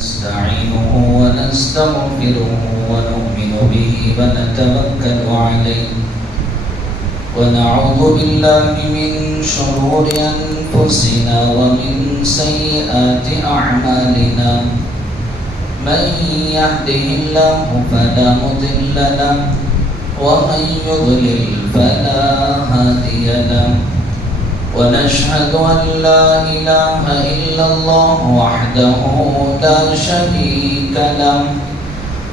نستعينه ونستغفره ونؤمن به ونتوكل عليه ونعوذ بالله من شرور أنفسنا ومن سيئات أعمالنا من يهده الله فلا مضل له ومن يضلل فلا هادي له ونشهد أن لا إله إلا الله وحده لا شريك له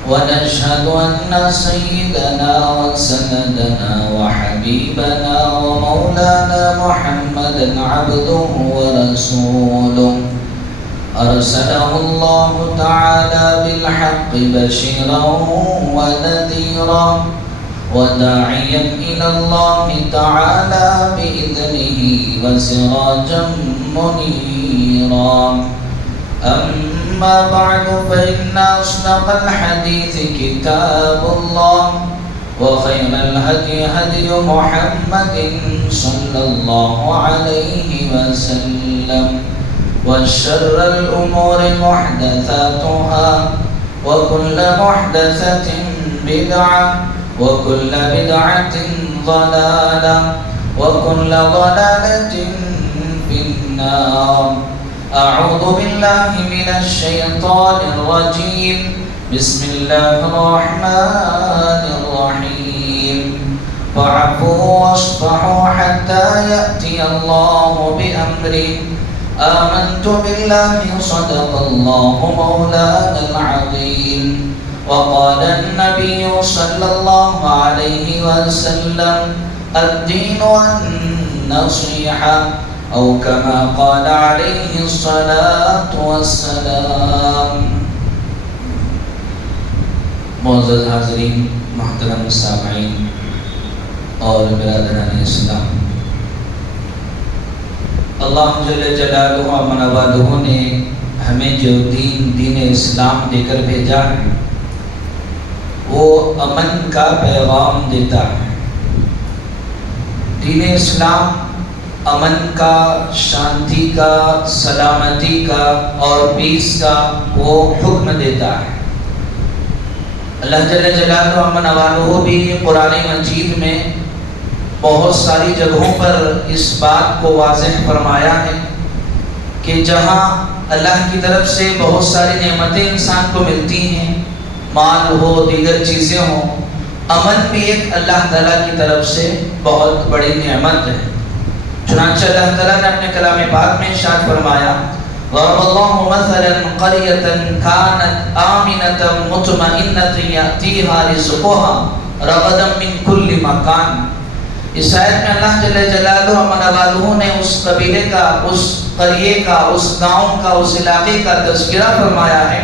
ونشهد أن سيدنا وسندنا وحبيبنا ومولانا محمدا عبده ورسوله أرسله الله تعالى بالحق بشيرا ونذيرا وداعيا إلى الله تعالى بإذنه وسراجا منيرا أما بعد فإن أصدق الحديث كتاب الله وخير الهدي هدي محمد صلى الله عليه وسلم وشر الأمور محدثاتها وكل محدثة بدعة وكل بدعة ضلالة وكل ضلالة في النار أعوذ بالله من الشيطان الرجيم بسم الله الرحمن الرحيم فاعفوا واصفحوا حتى يأتي الله بأمره آمنت بالله صدق الله مولانا العظيم وقال النبي صلى الله عليه وسلم الدين النصيحة أو كما قال عليه الصلاة والسلام. معزز حاضرین، محترم سامعین اور برادران اسلام، اللہ جل جلالہ و من والہ نے ہمیں جو دین اسلام دے کر بھیجا ہے وہ امن کا پیغام دیتا ہے. دین اسلام امن کا، شانتی کا، سلامتی کا اور پیس کا وہ حکم دیتا ہے. اللہ جل جلالہ و من والہ بھی قرآن مجید میں بہت ساری جگہوں پر اس بات کو واضح فرمایا ہے کہ جہاں اللہ کی طرف سے بہت ساری نعمتیں انسان کو ملتی ہیں، مال ہو، دیگر چیزیں ہوں، امن بھی ایک اللہ تعالیٰ کی طرف سے بہت بڑی نعمت ہے. چنانچہ اللہ تعالیٰ نے اپنے کلام پاک میں ارشاد فرمایا ضرب اللہ مثلا قریۃ کانت آمنۃ مطمئنۃ یأتیہا رزقها رغدا من کل مکان. اس آیت میں اللہ جل جلالہ و من والہ نے اس قبیلے کا، اس قریے کا، اس گاؤں کا، اس علاقے کا تذکرہ فرمایا ہے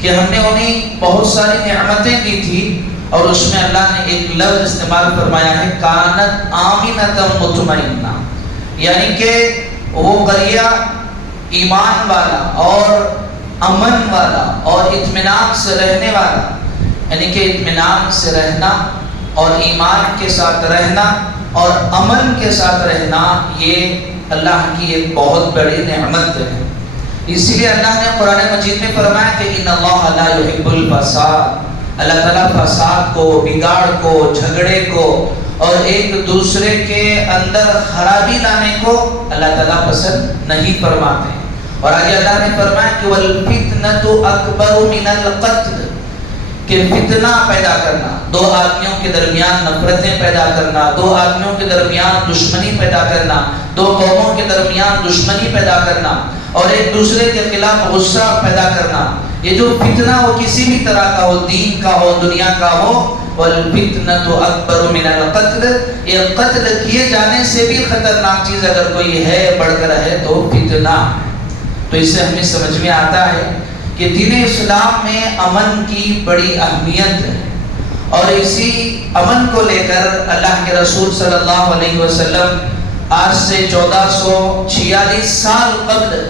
کہ ہم نے انہیں بہت ساری نعمتیں دی تھی، اور اس میں اللہ نے ایک لفظ استعمال فرمایا ہے کانت آمنۃ مطمئنہ، یعنی کہ وہ قریہ ایمان والا اور امن والا اور اطمینان سے رہنے والا، یعنی کہ اطمینان سے رہنا اور ایمان کے ساتھ رہنا اور امن کے ساتھ رہنا یہ اللہ کی ایک بہت بڑی نعمت ہے. اسی لیے اللہ نے قرآن مجید میں فرمایا کہ ان اللہ لا یحب الفساد، اللہ تعالیٰ فساد کو، بگاڑ کو، جھگڑے کو اور ایک دوسرے کے اندر خرابی لانے کو اللہ تعالیٰ پسند نہیں فرماتے. اور آگے اللہ نے فرمایا کہ والفتنة اکبر من القتل، کہ فتنہ پیدا کرنا، دو آدمیوں کے درمیان نفرتیں پیدا کرنا، دو آدمیوں کے درمیان دشمنی پیدا کرنا، دو قوموں کے درمیان دشمنی پیدا کرنا اور ایک دوسرے کے خلاف غصہ پیدا کرنا، یہ جو فتنہ ہو کسی بھی طرح کا ہو، دین کا ہو، دنیا کا ہو، والفتنة اکبر من القتل، یہ قتل کیے جانے سے بھی خطرناک چیز اگر کوئی ہے، بڑھ کر ہے تو فتنہ. تو اس سے ہمیں سمجھ میں آتا ہے کہ دین اسلام میں امن کی بڑی اہمیت ہے، اور اسی امن کو لے کر اللہ کے رسول صلی اللہ علیہ وسلم آج سے 1446 سال قبل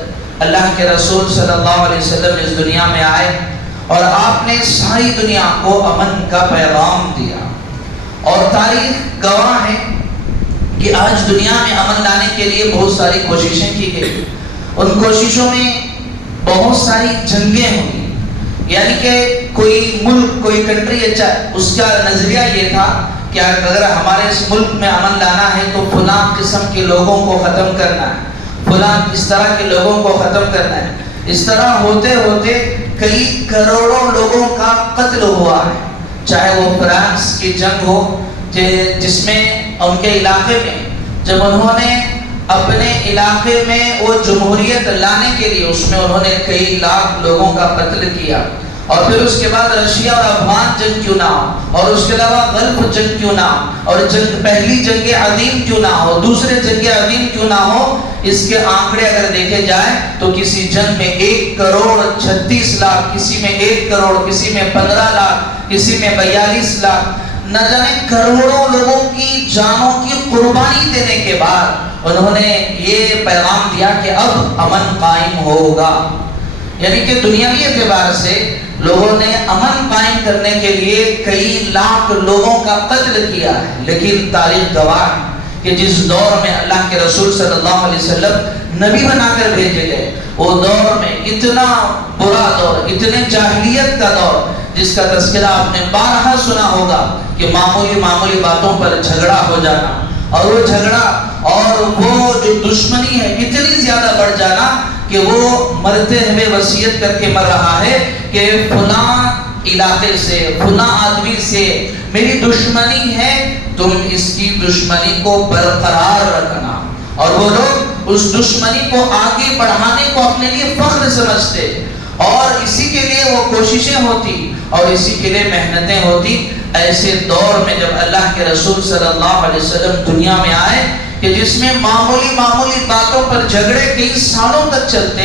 اللہ کے رسول صلی اللہ علیہ وسلم اس دنیا میں آئے اور آپ نے ساری دنیا کو امن کا پیغام دیا. اور تاریخ گواہ ہے کہ آج دنیا میں امن لانے کے لیے بہت ساری کوششیں کی گئی. ان کوششوں میں بہت ساری جنگیں ہوئی. یعنی کہ کوئی ملک، کوئی کنٹری اس کا نظریہ یہ تھا کہ اگر ہمارے اس ملک میں امن لانا ہے تو فلاں قسم کے لوگوں کو ختم کرنا ہے، فلاں اس طرح کے لوگوں کو ختم کرنا ہے. اس طرح ہوتے ہوتے کئی کروڑوں لوگوں کا قتل ہوا ہے. چاہے وہ فرانس کی جنگ ہو جس میں ان کے علاقے میں جب انہوں نے اپنے علاقے میں وہ جمہوریت لانے کے لیے اس میں انہوں نے کئی لاکھ لوگوں کا قتل کیا. اور پھر اس کے بعد رشیا اور افغان جنگ کیوں نہ ہو، اور اس کے علاوہ غلف جنگ کیوں نہ ہو، اور پہلی جنگ عظیم کیوں نہ ہو، دوسرے جنگ عظیم کیوں نہ ہو، اس کے آنکڑے اگر دیکھے جائیں تو کسی جنگ میں 1,36,00,000، کسی میں 1 کروڑ، کسی میں 15 لاکھ، کسی میں 42 لاکھ، نہ جانے کروڑوں لوگوں کی جانوں کی قربانی دینے کے بعد انہوں نے یہ پیغام دیا کہ اب امن قائم ہوگا. یعنی کہ دنیاوی اعتبار سے لوگوں نے امن قائم کرنے کے لیے کئی لاکھ لوگوں کا قتل کیا ہے، لیکن تاریخ گواہ ہے کہ جس دور میں اللہ کے رسول صلی اللہ علیہ وسلم نبی بنا کر بھیجے گئے، وہ دور میں اتنا برا دور، اتنے جاہلیت کا دور جس کا تذکرہ آپ نے بارہا سنا ہوگا کہ معمولی باتوں پر جھگڑا ہو جانا، اور وہ جھگڑا اور وہ جو دشمنی ہے اتنی زیادہ بڑھ جانا کہ وہ مرتے ہوئے وصیت کر کے مر رہا ہے کہ فلاں علاقے سے، فلاں آدمی سے میری دشمنی ہے، تم اس کی دشمنی کو برقرار رکھنا. اور وہ لوگ اس دشمنی کو آگے بڑھانے کو اپنے لیے فخر سمجھتے، اور اسی کے لیے وہ کوششیں ہوتی اور اسی کے لیے محنتیں ہوتی. ایسے دور میں جب اللہ کے رسول صلی اللہ علیہ وسلم دنیا میں آئے کہ جس میں معمولی باتوں پر جھگڑے کئی سالوں تک چلتے،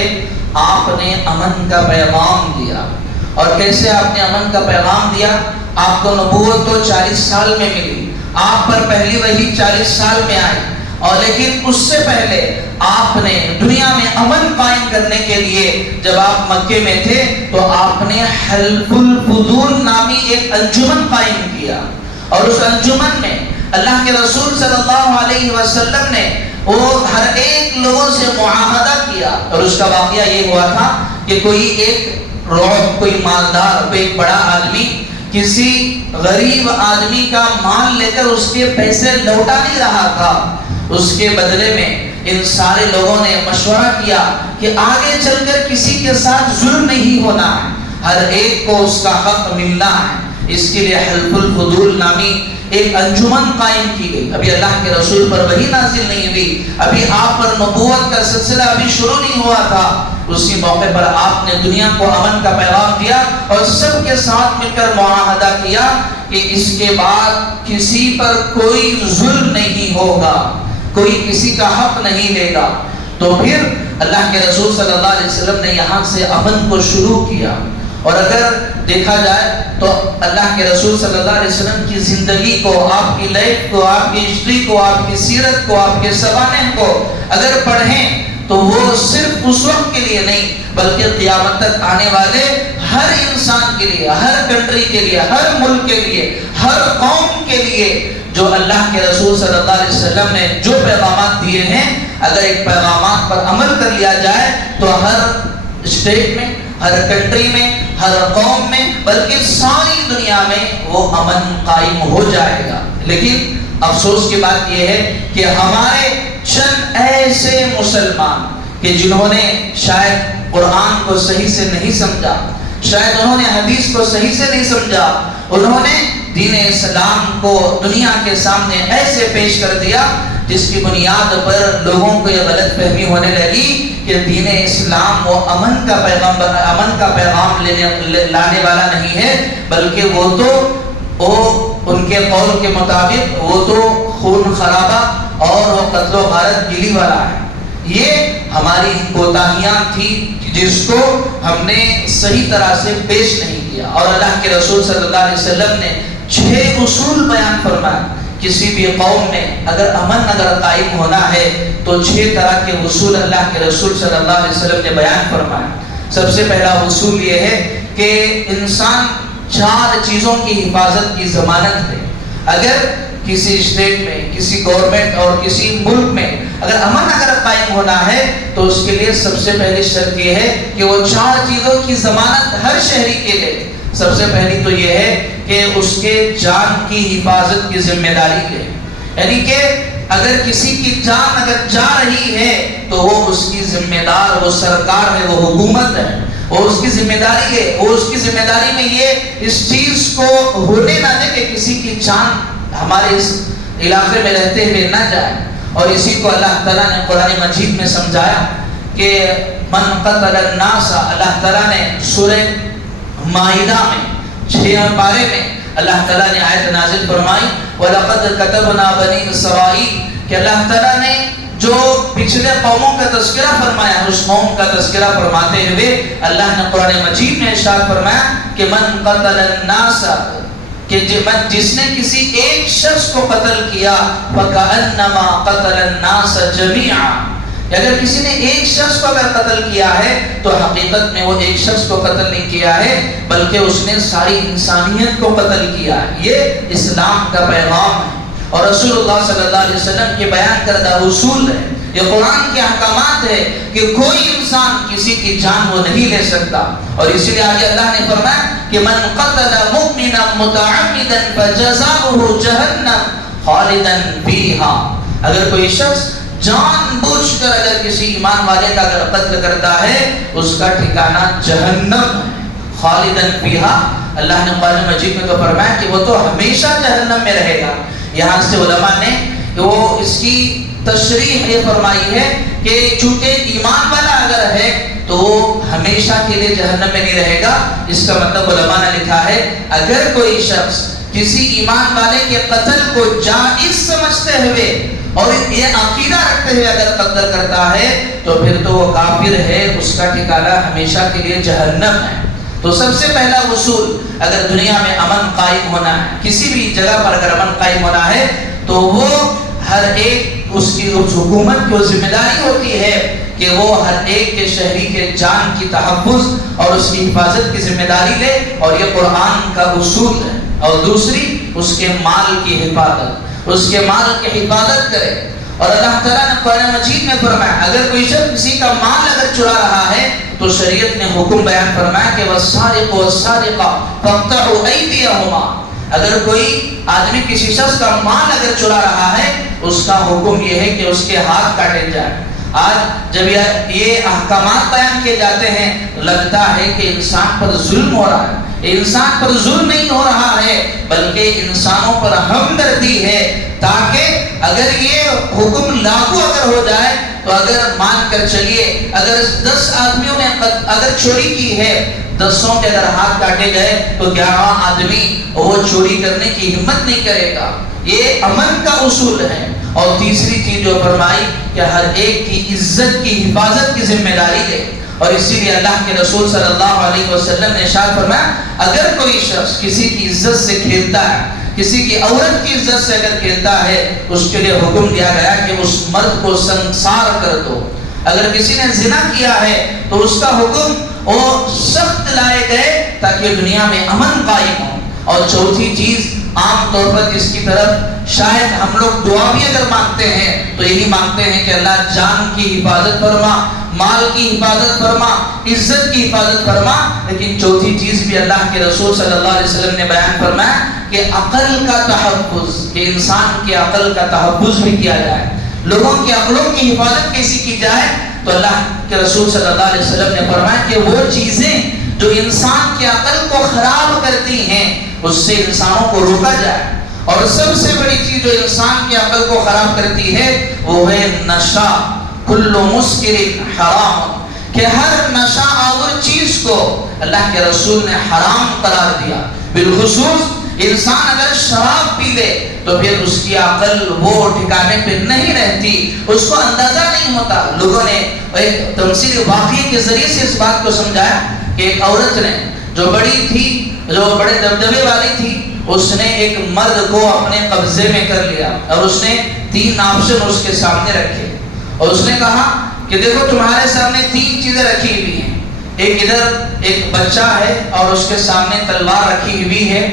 آپ نے امن کا پیغام دیا. اور کیسے آپ نے امن کا پیغام دیا؟ آپ کو نبوت تو 40 سال میں ملی، آپ پر پہلی وحی 40 سال میں آئی، اور لیکن اس سے پہلے آپ نے دنیا میں امن قائم کرنے کے لیے جب آپ مکے میں تھے تو آپ نے حلف الفضول نامی ایک انجمن قائم کیا. اور اس انجمن میں اللہ کے رسول صلی اللہ علیہ وسلم نے وہ ہر ایک لوگوں سے معاہدہ کیا. اور اس کا واقعہ یہ ہوا تھا کہ کوئی مالدار، کوئی ایک بڑا آدمی کسی غریب آدمی کا مال لے کر اس کے پیسے لوٹا نہیں رہا تھا. اس کے بدلے میں ان سارے لوگوں نے مشورہ کیا کہ آگے چل کر کسی کے ساتھ ظلم نہیں ہونا ہے، ہر ایک کو اس کا حق ملنا ہے. اس کے لیے حلف الفضول نامی ایک انجمن قائم کی گئی. ابھی اللہ کے رسول پر وحی نازل نہیں ہوئی، ابھی آپ پر نبوت کا سلسلہ ابھی شروع نہیں ہوا تھا. اسی موقع پر آپ نے دنیا کو امن کا پیغام دیا اور سب کے ساتھ مل کر معاہدہ کیا کہ اس کے بعد کسی پر کوئی ظلم نہیں ہوگا، کوئی کسی کا حق نہیں لے گا. تو پھر اللہ کے رسول صلی اللہ علیہ وسلم نے یہاں سے امن کو شروع کیا. اور اگر دیکھا جائے تو اللہ کے رسول صلی اللہ علیہ وسلم کی زندگی کو، آپ کی لائف کو، آپ کی ہسٹری کو، آپ کی سیرت کو، آپ کے سوانح کو اگر پڑھیں تو وہ صرف اس وقت کے لیے نہیں بلکہ قیامت تک آنے والے ہر انسان کے لیے، ہر کنٹری کے لیے، ہر ملک کے لیے، ہر قوم کے لیے جو اللہ کے رسول صلی اللہ علیہ وسلم نے جو پیغامات دیے ہیں، اگر ایک پیغامات پر عمل کر لیا جائے تو ہر اسٹیٹ میں، ہر کنٹری میں، ہر قوم میں، بلکہ ساری دنیا میں وہ امن قائم ہو جائے گا. لیکن افسوس کی بات یہ ہے کہ ہمارے چند ایسے مسلمان کہ جنہوں نے شاید قرآن کو صحیح سے نہیں سمجھا، شاید انہوں نے حدیث کو صحیح سے نہیں سمجھا، انہوں نے دین اسلام کو دنیا کے سامنے ایسے پیش کر دیا جس کی بنیاد پر لوگوں کو یہ غلط فہمی ہونے لگی کہ دین اسلام وہ امن کا پیغام لانے والا نہیں ہے، بلکہ وہ ان کے قول کے مطابق وہ تو خون خرابہ اور وہ قتل و غارت گلی والا ہے. یہ ہماری کوتاہیاں تھی جس کو ہم نے صحیح طرح سے پیش نہیں کیا. اور اللہ کے رسول صلی اللہ علیہ وسلم نے 6 اصول بیان فرمائے. کسی بھی قوم میں اگر قائم ہونا ہے تو 6 طرح کے اصول اللہ کے رسول صلی اللہ علیہ وسلم نے بیان فرمائے. سب سے پہلا اصول یہ ہے کہ انسان 4 چیزوں کی حفاظت کی ضمانت ہے. اگر کسی اسٹیٹ میں، کسی گورنمنٹ اور کسی ملک میں اگر امن اگر قائم ہونا ہے تو اس کے لیے سب سے پہلی شرط یہ ہے کہ وہ 4 چیزوں کی ضمانت ہر شہری کے لے۔ سب سے پہلی تو یہ ہے کہ اس کے جان کی حفاظت کی ذمہ داری لے، یعنی کہ اگر کسی کی جان اگر جا رہی ہے تو وہ اس کی ذمہ دار، وہ سرکار ہے، وہ حکومت ہے، وہ اس کی ذمہ داری ہے، وہ اس کی ذمہ داری میں یہ اس چیز کو ہونے نہ دے کہ کسی کی جان ہمارے اس علاقے میں رہتے ہوئے نہ جائے۔ اور اسی کو اللہ تعالیٰ نے قرآن مجید میں سمجھایا کہ من قتل الناس، اللہ تعالیٰ نے سورہ مائدہ میں 6 پارے میں اللہ تعالیٰ نے آیت نازل فرمائی وَلَقَدْ كَتَبْنَا بَنِي إِسْرَائِيلَ، کہ اللہ تعالیٰ نے جو پچھلے قوموں کا تذکرہ فرمایا، اس قوم کا تذکرہ فرماتے ہوئے اللہ نے قرآن مجید میں ارشاد فرمایا کہ من قتل الناس، کہ جس نے کسی ایک شخص کو قتل کیا فَكَأَنَّمَا قَتَلَ النَّاسَ جَمِيعًا، اگر کسی نے ایک شخص کو اگر قتل کیا ہے تو حقیقت میں وہ ایک شخص کو قتل نہیں کیا ہے بلکہ اس نے ساری انسانیت کو قتل کیا ہے۔ یہ اسلام کا پیغام ہے اور رسول اللہ صلی اللہ علیہ وسلم کے بیان کردہ اصول ہے، یہ قرآن کے احکامات ہے کہ کوئی انسان کسی کی جان وہ نہیں لے سکتا۔ اور اسی لیے آگے اللہ نے فرمایا کہ من قتل مؤمنا متعمدا فجزاؤہ جہنم خالدا فیہا، اگر کوئی شخص جان بوجھ کر اگر کسی ایمان والے کا اگر قتل کرتا ہے اس کا ٹھکانہ جہنم ہے، خالدن فیہا۔ اللہ نے قرآن مجید میں تو فرمایا کہ وہ تو ہمیشہ جہنم میں رہے گا۔ یہاں سے علماء نے وہ اس کی تشریح یہ فرمائی ہے کہ چونکہ ایمان والا اگر ہے تو وہ ہمیشہ کے لیے جہنم میں نہیں رہے گا۔ اس کا مطلب علماء نے لکھا ہے اگر کوئی شخص کسی ایمان والے کے قتل کو جائز سمجھتے ہوئے اور یہ عقیدہ رکھتے ہوئے اگر قتل کرتا ہے تو پھر تو وہ کافر ہے، اس کا ٹھکانہ ہمیشہ کے لیے جہنم ہے۔ تو سب سے پہلا اصول اگر دنیا میں امن قائم ہونا ہے، کسی بھی جگہ پر اگر امن قائم ہونا ہے تو وہ ہر ایک اس کی حکومت کی ذمہ داری ہوتی ہے کہ وہ ہر ایک کے شہری کے جان کی تحفظ اور اس کی حفاظت کی ذمہ داری لے، اور یہ قرآن کا اصول ہے۔ اور دوسری اس کے مال کی حفاظت، اس کے مال کی حفاظت کرے۔ اور اللہ تعالیٰ نے قرآن مجید میں فرمایا اگر کوئی شخص کسی کا مال اگر چرا رہا ہے تو شریعت نے حکم بیان فرمایا کہ وَالسَّارِقُ وَالسَّارِقَةُ فَاقْطَعُوا أَيْدِيَهُمَا، اگر کوئی آدمی کسی شخص کا مال اگر چرا رہا ہے اس کا حکم یہ ہے کہ اس کے ہاتھ کاٹے جائیں۔ آج جب یہ احکامات بیان کیے جاتے ہیں لگتا ہے کہ انسان پر ظلم ہو رہا ہے، انسان پر ظلم نہیں ہو رہا ہے بلکہ انسانوں پر ہمدردی ہے، تاکہ اگر یہ حکم لاگو اگر ہو جائے تو اگر مان کر چلیے اگر 10 آدمیوں نے اگر چوری کی ہے، 10 کے اگر ہاتھ کاٹے گئے تو 11واں آدمی وہ چوری کرنے کی ہمت نہیں کرے گا۔ یہ امن کا اصول ہے۔ اور تیسری چیز جو فرمائی کہ ہر ایک کی عزت کی حفاظت کی ذمہ داری ہے، اور اسی لیے اللہ کے رسول صلی اللہ علیہ وسلم نے ارشاد فرمایا اگر کوئی شخص کسی کی عزت سے کھیلتا ہے، کسی کی عورت کی عزت سے اگر کھیلتا ہے، اس کے لیے حکم دیا گیا کہ اس مرد کو سنسار کر دو۔ اگر کسی نے زنا کیا ہے تو اس کا حکم وہ سخت لائے گئے تاکہ دنیا میں امن قائم ہو۔ اور چوتھی چیز عام طور پر جس کی طرف شاید ہم لوگ دعا بھی اگر مانگتے ہیں تو یہی مانگتے ہیں کہ اللہ جان کی حفاظت فرما، مال کی حفاظت فرما، عزت کی حفاظت فرما، لیکن چوتھی چیز بھی اللہ کے رسول صلی اللہ علیہ وسلم نے بیان فرمایا کہ عقل کا تحفظ، کہ انسان کی عقل کا تحفظ بھی کیا جائے، لوگوں کی عقلوں کی حفاظت کیسی کی جائے۔ تو اللہ کے رسول صلی اللہ علیہ وسلم نے فرمایا کہ وہ چیزیں جو انسان کی عقل کو خراب کرتی ہیں اس سے انسانوں کو روکا جائے۔ اور سب سے بڑی چیز جو انسان کی عقل کو خراب کرتی ہے وہ ہے نشہ، کل مسکر حرام، کہ ہر نشہ آور چیز کو اللہ کے رسول نے حرام قرار دیا۔ بالخصوص انسان اگر شراب پی لے تو پھر اس کی عقل وہ ٹھکانے پہ نہیں رہتی، اس کو اندازہ نہیں ہوتا۔ لوگوں نے ایک تمثیلی واقعے کے ذریعے سے اس بات کو سمجھایا کہ ایک عورت نے جو بڑی تھی، جو بڑے دبدبے والی تھی، اس نے ایک مرد کو اپنے قبضے میں کر لیا اور اس نے 3 آپشن اس کے سامنے رکھے اور اس نے کہا کہ دیکھو تمہارے سامنے 3 چیزیں رکھی ہوئی ہیں، ایک ادھر ایک بچہ ہے اور اس کے سامنے تلوار رکھی ہوئی ہے،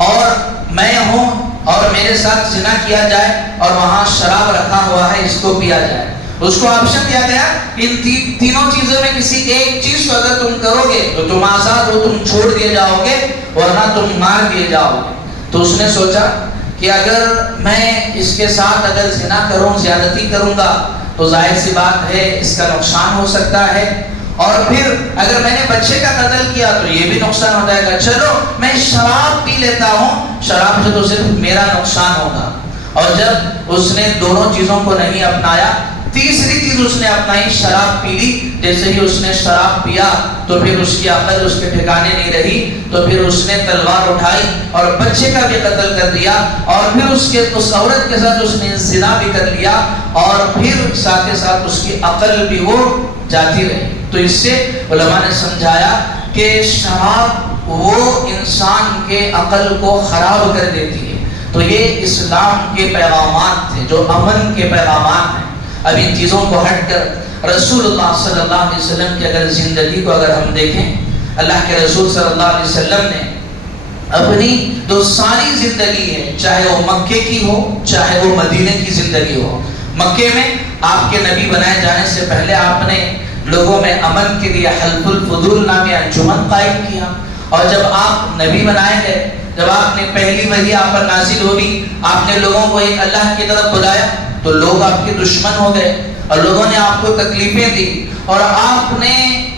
اور میں ہوں اور میرے ساتھ زنا کیا جائے اور وہاں شراب رکھا ہوا ہے اس کو پیا جائے. اس کو آپشن دیا گیا ان تینوں چیزوں میں کسی ایک چیز کو اگر تم کرو گے تو تم آزاد ہو, تم چھوڑ دیے جاؤ گے ورنہ تم مار دیے جاؤ گے. تو اس نے سوچا کہ اگر میں اس کے ساتھ اگر زنا کروں, زیادتی کروں گا تو ظاہر سی بات ہے اس کا نقصان ہو سکتا ہے, اور پھر اگر میں نے بچے کا قتل کیا تو یہ بھی نقصان ہو جائے گا. چلو میں شراب پی لیتا ہوں, شراب سے تو صرف میرا نقصان ہوگا. اور جب اس نے دونوں چیزوں کو نہیں اپنایا, تیسری چیز اس نے اپنائی, شراب پی لی. جیسے ہی اس نے شراب پیا تو پھر اس کی عقل اس کے ٹھکانے نہیں رہی, تو پھر اس نے تلوار اٹھائی اور بچے کا بھی قتل کر دیا, اور پھر اس عورت کے ساتھ اس نے زنا بھی کر لیا, اور پھر ساتھ کے ساتھ اس کی عقل بھی وہ جاتی رہی. تو اس سے علماء نے سمجھایا کہ شراب وہ انسان کے عقل کو خراب کر دیتی ہے. تو یہ اسلام کے پیغامات تھے جو امن کے پیغامات ہیں. اب ان چیزوں کو ہٹ کر رسول اللہ صلی اللہ علیہ وسلم کی اگر زندگی کو اگر ہم دیکھیں, اللہ کے رسول صلی اللہ علیہ وسلم نے اپنی جو ساری زندگی ہے, چاہے وہ مکے کی ہو چاہے وہ مدینے کی زندگی ہو. مکے میں آپ کے نبی بنائے جانے سے پہلے آپ نے لوگوں میں امن کے لیے حلف الفضول نامی انجمن قائم کیا, اور جب آپ نبی بنائے گئے, جب آپ نے پہلی وحی آپ پر نازل ہوئی, آپ نے لوگوں کو ایک اللہ کی طرف بلایا تو لوگ آپ کے دشمن ہو گئے اور لوگوں نے آپ کو تکلیفیں دی, اور آپ نے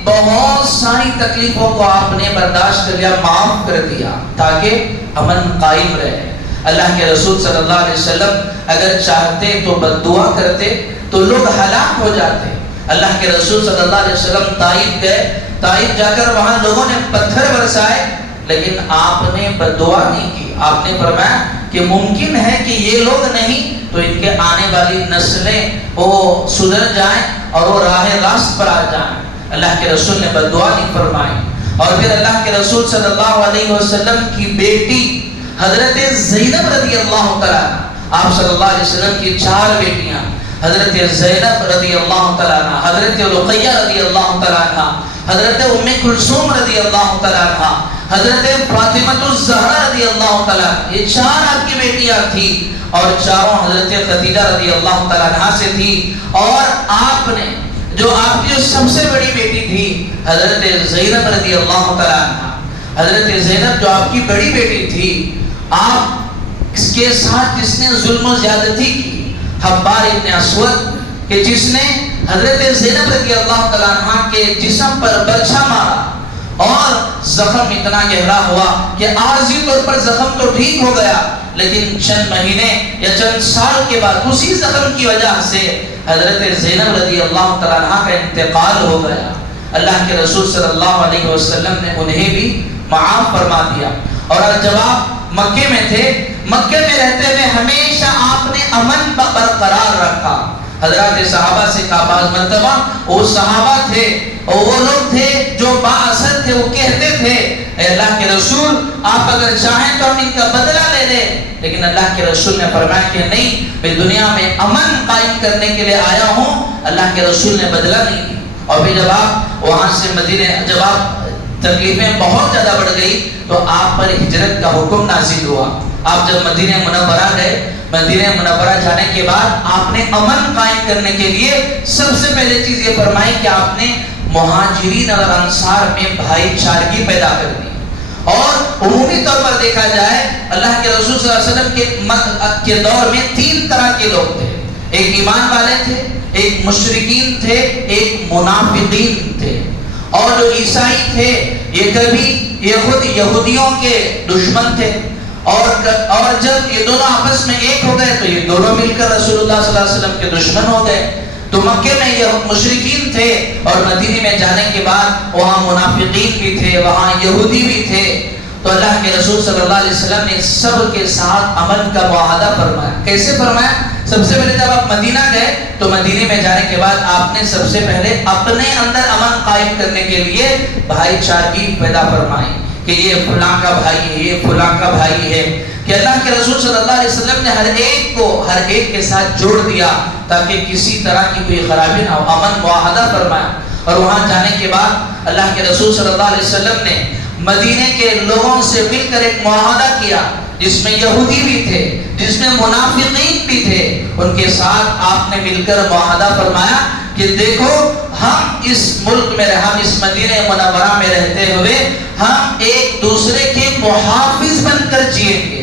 بہت ساری تکلیفوں کو آپ نے برداشت کر لیا, معاف کر دیا تاکہ امن قائم رہے. اللہ کے رسول صلی اللہ علیہ وسلم اگر چاہتے تو بد دعا کرتے تو لوگ ہلاک ہو جاتے. اللہ کے رسول صلی اللہ علیہ وسلم طائف گئے, طائف جا کر وہاں لوگوں نے پتھر برسائے, لیکن آپ نے بد دعا نہیں کی. آپ نے فرمایا کہ ممکن ہے کہ یہ لوگ نہیں تو ان کے آنے والی نسلیں وہ سدھر جائیں اور وہ راہ راست پر آ جائیں. اللہ کے رسول نے بد دعا نہیں فرمائی. اور پھر اللہ کے رسول صلی اللہ علیہ وسلم کی بیٹی حضرت زینب رضی اللہ تعالیٰ, آپ صلی اللہ علیہ وسلم کی 4 بیٹیاں, حضرت زینب رضی اللہ تعالیٰ عنہ, حضرت رقیہ رضی اللہ تعالیٰ عنہ, حضرت ام کلثوم رضی اللہ تعالیٰ عنہ, حضرت فاطمہ الزہرا رضی اللہ تعالیٰ, یہ 4 آپ کی بیٹیاں تھیں, اور چاروں حضرت خدیجہ رضی اللہ تعالیٰ عنہ سے تھی. اور آپ نے جو آپ کی سب سے بڑی بیٹی تھی حضرت زینب رضی اللہ تعالیٰ عنہ, حضرت زینب جو آپ کی بڑی بیٹی تھی, آپ اس کے ساتھ جس نے ظلم و زیادتی کی, حبار ابن اسود, کہ جس نے حضرت زینب رضی اللہ تعالیٰ عنہ کے جسم پر برچھا مارا اور زخم اتنا گہرا ہوا کہ عارضی طور پر زخم تو ٹھیک ہو گیا, لیکن چند مہینے یا چند سال کے بعد اسی زخم کی وجہ سے حضرت زینب رضی اللہ تعالیٰ عنہ کا انتقال ہو گیا. اللہ کے رسول صلی اللہ علیہ وسلم نے انہیں بھی معاف فرما دیا. اور جب آپ مکے میں تھے, مکے میں رہتے ہوئے ہمیشہ آپ نے امن برقرار رکھا. حضرات صحابہ سے کہا, بعض مرتبہ وہ صحابہ تھے اور وہ لوگ تھے جو با اثر تھے, وہ کہتے تھے اے اللہ کے رسول آپ اگر چاہیں تو ہم ان کا بدلہ لے لیں, لیکن اللہ کے رسول نے فرمایا کہ نہیں, میں دنیا میں امن قائم کرنے کے لیے آیا ہوں. اللہ کے رسول نے بدلہ نہیں دی. اور پھر جب آپ وہاں سے مدینے, جب آپ تکلیفیں بہت زیادہ بڑھ گئی تو آپ پر ہجرت کا حکم نازل ہوا. آپ جب مدینہ منورہ گئے, مدینہ منورہ جانے کے بعد آپ نے امن قائم کرنے کے لیے سب سے پہلے چیز یہ فرمائی کہ آپ نے مہاجرین اور انصار میں بھائی چارگی پیدا کر دی. اور عمومی طور پر دیکھا جائے اللہ کے رسول صلی اللہ علیہ وسلم کے دور میں 3 طرح کے لوگ تھے. ایک ایمان والے تھے, ایک مشرکین تھے, ایک منافقین تھے. اور جو عیسائی تھے یہ کبھی یہ خود یہودیوں کے دشمن تھے, اور جب یہ دونوں آپس میں ایک ہو گئے تو یہ دونوں مل کر رسول اللہ صلی اللہ علیہ وسلم کے دشمن ہو گئے. تو مکے میں یہ مشرکین تھے اور مدینے میں جانے کے بعد وہاں منافقین بھی تھے, وہاں یہودی بھی تھے. تو اللہ کے رسول صلی اللہ علیہ وسلم نے سب کے ساتھ امن کا معاہدہ فرمایا. کیسے فرمایا؟ سب سے پہلے جب آپ مدینہ گئے تو مدینے میں جانے کے بعد آپ نے سب سے پہلے اپنے اندر امن قائم کرنے کے لیے بھائی چارگی پیدا فرمائی کہ یہ فلاں کا بھائی ہے, یہ فلاں کا بھائی ہے. کہ اللہ کے رسول صلی اللہ علیہ وسلم نے ہر ایک کو ہر ایک کے ساتھ جوڑ دیا تاکہ کسی طرح کی کوئی خرابی نہ ہو. امن معاہدہ فرمایا. اور وہاں جانے کے بعد اللہ کے رسول صلی اللہ علیہ وسلم نے مدینے کے لوگوں سے مل کر ایک معاہدہ کیا جس میں یہودی بھی تھے، جس میں منافقین بھی تھے، ان کے ساتھ آپ نے مل کر معاہدہ فرمایا کہ دیکھو ہم اس ملک میں ہم اس مدینہ منورہ میں رہتے ہوئے ہم ایک دوسرے کے محافظ بن کر جئیں گے،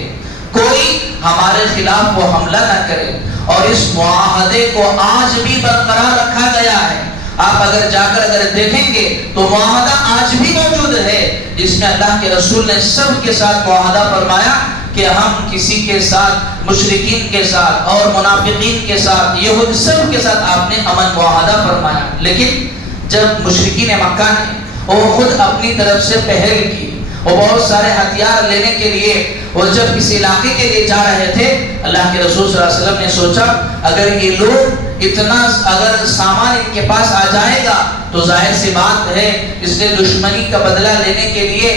کوئی ہمارے خلاف وہ حملہ نہ کرے، اور اس معاہدے کو آج بھی برقرار رکھا گیا ہے۔ آپ اگر جا کر اگر دیکھیں گے تو معاہدہ آج بھی موجود ہے، جس میں اللہ کے رسول نے سب کے ساتھ معاہدہ فرمایا کہ ہم کسی کے ساتھ، مشرکین کے ساتھ اور منافقین کے ساتھ، یہود سب کے ساتھ آپ نے امن معاہدہ فرمایا۔ لیکن جب مشرکین مکہ نے وہ خود اپنی طرف سے پہل کی، وہ بہت سارے ہتھیار لینے کے لیے وہ جب کسی علاقے کے لیے جا رہے تھے، اللہ کے رسول صلی اللہ علیہ وسلم نے سوچا اگر یہ لوگ اتنا اگر سامان ان کے پاس آ جائے گا تو ظاہر سی بات ہے اس نے دشمنی کا بدلہ لینے کے لیے،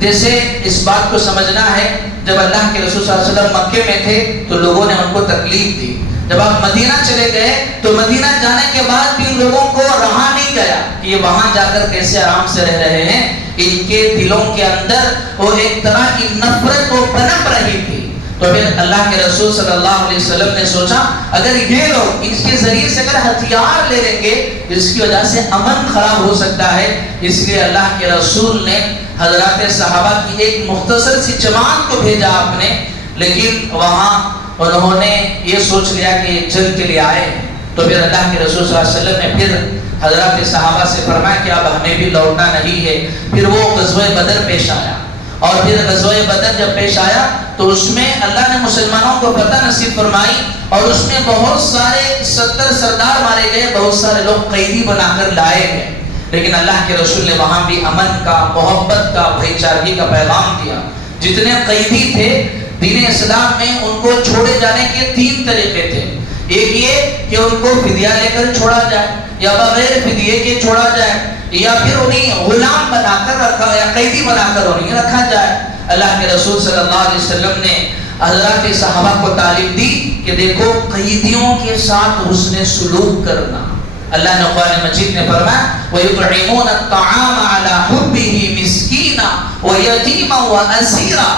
جیسے اس بات کو سمجھنا ہے جب اللہ کے رسول صلی اللہ علیہ وسلم مکے میں تھے تو لوگوں نے ان کو تکلیف دی، جب آپ مدینہ چلے گئے تو مدینہ جانے کے بعد بھی لوگوں کو رہا نہیں گیا کہ یہ وہاں جا کر کیسے آرام سے رہ رہے ہیں، ان کے دلوں کے اندر وہ ایک طرح کی نفرت وہ پنپ رہی تھی۔ تو پھر اللہ کے رسول صلی اللہ علیہ وسلم نے سوچا اگر یہ لوگ اس کے ذریعے سے اگر ہتھیار لے لیں گے اس کی وجہ سے امن خراب ہو سکتا ہے، اس لیے اللہ کے رسول نے حضرات صحابہ کی ایک مختصر سی جماعت کو بھیجا آپ نے، لیکن وہاں انہوں نے یہ سوچ لیا کہ جنگ کے لیے آئے۔ تو پھر اللہ کے رسول صلی اللہ علیہ وسلم نے پھر حضرات صحابہ سے فرمایا کہ اب ہمیں بھی لوٹنا نہیں ہے۔ پھر وہ غزوہ بدر پیش آیا، اور پھر غزوہ بدر جب پیش آیا تو اس میں اللہ نے مسلمانوں کو فتح نصیب فرمائی، اور اس میں بہت سارے 70 سردار مارے گئے، بہت سارے لوگ قیدی بنا کر لائے گئے، لیکن اللہ کے رسول نے وہاں بھی امن کا، محبت کا، بھائی چارگی کا پیغام دیا۔ جتنے قیدی تھے دین اسلام میں ان کو چھوڑے جانے کے 3 طریقے تھے، ایک یہ کہ ان کو فدیہ لے کر چھوڑا جائے، یا بغیر فدیے کے چھوڑا جائے، یا پھر انہیں غلام بنا کر رکھا یا قیدی بنا کر انہیں رکھا جائے۔ اللہ کے رسول صلی اللہ علیہ وسلم نے حضرات صحابہ کو تعلیم دی کہ دیکھو قیدیوں کے ساتھ حسن سلوک کرنا۔ اللہ نے قرآن مجید میں فرمایا وَيُطْعِمُونَ الطَّعَامَ عَلَى حُبِّهِ مِسْكِينًا وَيَتِيمًا وَأَسِيرًا۔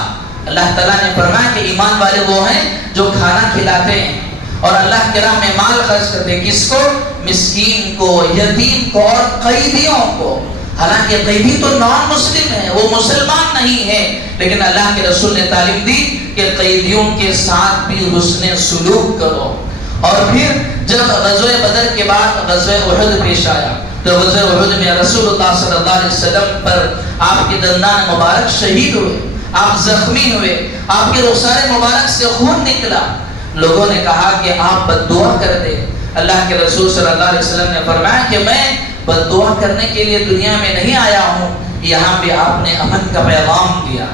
اللہ تعالیٰ نے فرمایا کہ ایمان والے وہ ہیں جو کھانا کھلاتے ہیں اور اللہ کے راہ میں مال خرچ کرتے ہیں، کس کو؟ مسکین کو، یتیم کو اور قیدیوں کو۔ حالانکہ قیدی تو نان مسلم ہے، وہ مسلمان نہیں ہے، لیکن اللہ کے رسول نے تعلیم دی کہ قیدیوں کے ساتھ بھی حسن سلوک کرو۔ اور پھر جب غزوہ بدر کے بعد غزوہ احد پیش آیا تو غزوہ احد میں رسول اللہ صلی اللہ علیہ وسلم پر آپ کے دندان مبارک شہید ہوئے، آپ زخمی ہوئے، آپ کے رخسار مبارک سے خون نکلا۔ لوگوں نے کہا کہ آپ بد دعا کر دیں۔ اللہ کے رسول صلی اللہ علیہ وسلم نے فرمایا کہ میں بد دعا کرنے کے لیے دنیا میں نہیں آیا ہوں، یہاں پہ آپ نے امن کا پیغام دیا۔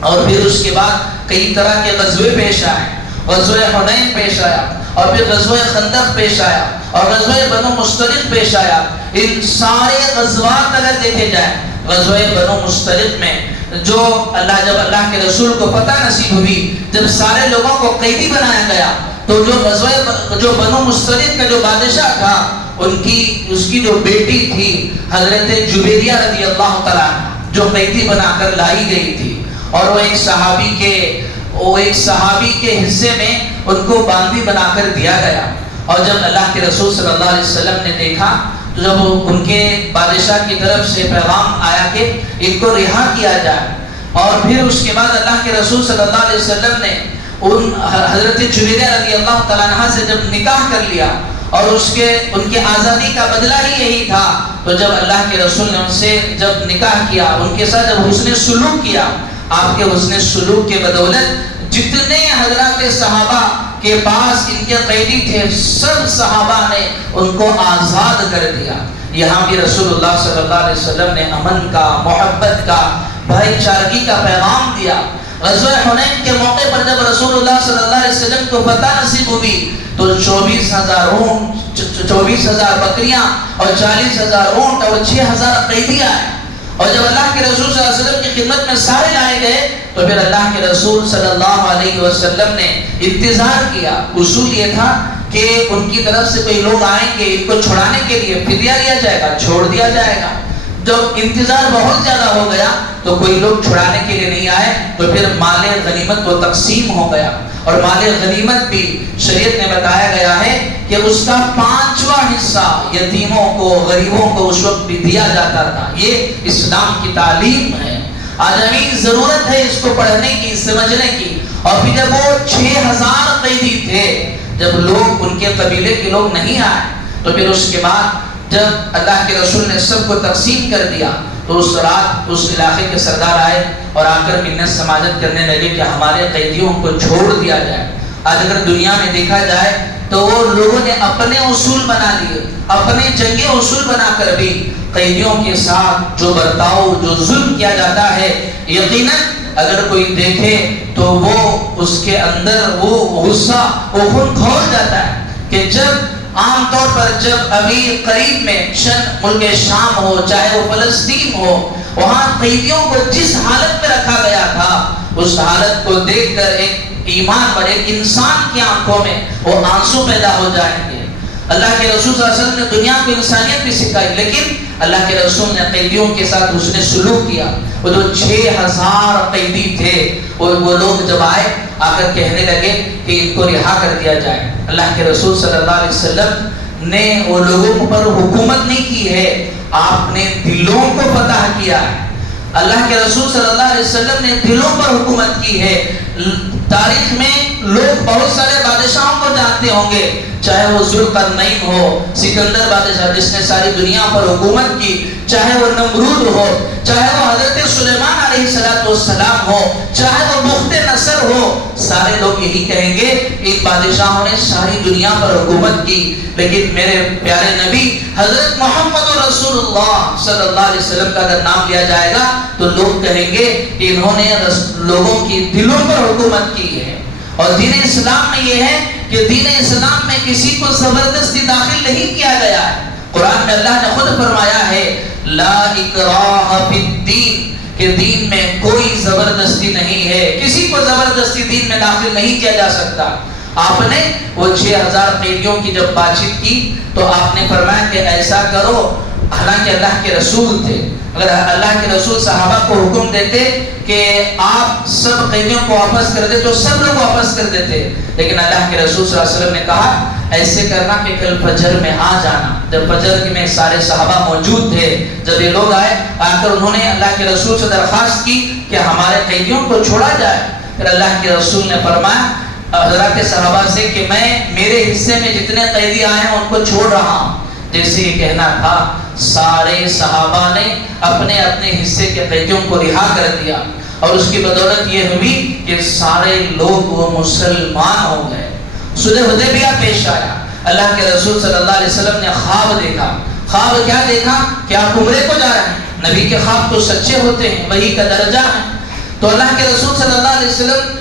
اور پھر اس کے بعد کئی طرح کے غزوے پیش آئے، غزوہ حنین پیش آیا، اور پھر غزوہ خندق پیش آیا، اور غزوہ بنو مستلق پیش آیا۔ ان سارے غزوات اگر دیکھے جائیں، غزوہ بنو مستلق میں جو جب اللہ کے رسول کو فتح نصیب ہوئی، جب سارے لوگوں کو قیدی بنایا گیا، تو جو بنو مستلق کا جو بادشاہ تھا اس کی جو بیٹی تھی حضرت جبیریہ رضی اللہ تعالیٰ جو قیدی بنا کر لائی گئی تھی، اور وہ ایک صحابی کے حصے میں ان کو باندی بنا کر دیا گیا۔ اور جب اللہ کے رسول صلی اللہ علیہ وسلم نے دیکھا تو جب ان کے بادشاہ کی طرف سے پیغام آیا کہ ان کو رہا کیا جائے، اور پھر اس کے بعد اللہ کے رسول صلی اللہ علیہ وسلم نے حضرت جبیریہ رضی اللہ تعالیٰ عنہ سے جب نکاح کر لیا، اور ان کے آزادی کا بدلہ ہی یہی تھا، تو جب اللہ کے رسول نے ان سے جب نکاح کیا، ان کے ساتھ جب حسن سلوک کیا، آپ کے حسن سلوک کے بدولت جتنے حضرات صحابہ کے پاس ان کے قیدی تھے سب صحابہ نے ان کو آزاد کر دیا۔ یہاں بھی رسول اللہ صلی اللہ علیہ وسلم نے امن کا، محبت کا، بھائی چارگی کا پیغام دیا۔ غزوہ حنین کے موقع پر جب رسول اللہ صلی اللہ علیہ وسلم کو فتح نصیب ہوئی تو 24,000 اونٹ، 24,000 بکریاں اور 40,000 اونٹ اور 6,000 قیدی آئے، اور جب اللہ کے رسول صلی اللہ علیہ وسلم کی خدمت میں سارے لائے گئے تو پھر اللہ کے رسول صلی اللہ علیہ وسلم نے انتظار کیا۔ اصول یہ تھا کہ ان کی طرف سے کوئی لوگ آئیں گے، ان کو چھڑانے کے لیے فدیہ لیا جائے گا، چھوڑ دیا جائے گا۔ جب انتظار بہت زیادہ ہو گیا تو کوئی لوگ چھڑانے کے لیے نہیں آئے، تو پھر مال غنیمت کو تقسیم ہو گیا، اور مال غنیمت بھی شریعت میں بتایا گیا ہے کہ اس کا 5واں حصہ یتیموں کو، غریبوں کو اس وقت بھی دیا جاتا تھا۔ یہ اسلام کی تعلیم ہے۔ آج ہمیں ضرورت ہے اس کو پڑھنے کی، سمجھنے کی۔ اور پھر جب وہ 6000 قیدی تھے، جب لوگ ان کے قبیلے کے لوگ نہیں آئے، تو پھر اس کے بعد جب اللہ کے رسول نے سب کو تقسیم کر دیا، تو اس رات اس علاقے کے سردار آئے اور آ کر منت سماجت کرنے لگے کہ ہمارے قیدیوں کو چھوڑ دیا جائے۔ آج اگر دنیا میں دیکھا جائے تو وہ لوگوں نے اپنے اصول بنا لیے، اپنے جنگی اصول بنا کر بھی قیدیوں کے ساتھ جو برتاؤ، جو ظلم کیا جاتا ہے، یقیناً اگر کوئی دیکھے تو وہ اس کے اندر وہ غصہ، وہ خون کھول جاتا ہے کہ جب عام طور پر جب ابھی قریب میں چند ملک شام ہو، چاہے وہ فلسطین ہو، وہاں قیدیوں کو جس حالت میں رکھا گیا تھا، اس حالت کو دیکھ کر ایک ایمان پر، ایک انسان کی آنکھوں میں وہ آنسو پیدا ہو جائیں گے۔ اللہ کے رسول صلی اللہ علیہ وسلم نے دنیا کو انسانیت بھی سکھائی، لیکن اللہ کے رسول نے قیدیوں کے ساتھ اس نے سلوک کیا۔ وہ جو 6000 قیدی تھے، وہ لوگ جب آئے، آ کر کہنے لگے کہ ان کو رہا کر دیا جائے۔ اللہ کے رسول صلی اللہ علیہ وسلم نے وہ لوگوں پر حکومت نہیں کی ہے، آپ نے دلوں کو فتح کیا ہے۔ اللہ کے رسول صلی اللہ علیہ وسلم نے دلوں پر حکومت کی ہے۔ تاریخ میں لوگ بہت سارے بادشاہوں کو جانتے ہوں گے، چاہے وہ ذوالقرنین ہو، سکندر بادشاہ جس نے ساری دنیا پر حکومت کی، چاہے وہ نمرود ہو، چاہے وہ حضرت سلیمان علیہ السلام ہو، چاہے وہ بخت نصر ہو، سارے لوگ یہی کہیں گے ان بادشاہوں نے ساری دنیا پر حکومت کی۔ لیکن میرے پیارے نبی حضرت محمد رسول اللہ صلی اللہ علیہ وسلم کا اگر نام لیا جائے گا تو لوگ کہیں گے کہ انہوں نے لوگوں کی دلوں پر حکومت کی ہے۔ اور دین اسلام میں یہ ہے کہ دین اسلام میں کسی کو زبردستی داخل نہیں کیا گیا ہے۔ قرآن میں اللہ نے خود فرمایا ہے لا اکراہ فی الدین، کہ دین میں کوئی زبردستی نہیں ہے، کسی کو زبردستی دین میں داخل نہیں کیا جا سکتا۔ آپ نے وہ 6000 قیدیوں کی جب بات چیت کی تو آپ نے فرمایا کہ ایسا کرو، حالانکہ اللہ کے رسول تھے، اگر اللہ کے رسول صحابہ کو حکم دیتے کہ آپ سب قیدیوں کو واپس کر دے تو سب لوگ واپس کر دیتے، لیکن اللہ کے رسول صلی اللہ علیہ وسلم نے کہا ایسے کرنا کہ کل فجر میں آ جانا۔ جب فجر میں سارے صحابہ موجود تھے، جب یہ لوگ آئے، آ کر انہوں نے اللہ کے رسول سے درخواست کی کہ ہمارے قیدیوں کو چھوڑا جائے۔ پھر اللہ کے رسول نے فرمایا حضرات صحابہ سے کہ میں میرے حصے میں جتنے قیدی آئے ہیں ان کو چھوڑ رہا ہوں۔ جیسے یہ کہنا تھا، سارے صحابہ نے اپنے اپنے حصے کے قیدیوں کو رہا کر دیا، اور اس کی بدولت یہ ہوئی کہ سارے لوگ وہ مسلمان ہو گئے۔ صلح حدیبیہ پیش آیا، اللہ کے رسول صلی اللہ علیہ وسلم نے خواب دیکھا۔ خواب کیا دیکھا کہ آپ عمرے کو جا رہے ہیں، نبی کے خواب تو سچے ہوتے ہیں، وحی کا درجہ ہے۔ تو اللہ کے رسول صلی اللہ علیہ وسلم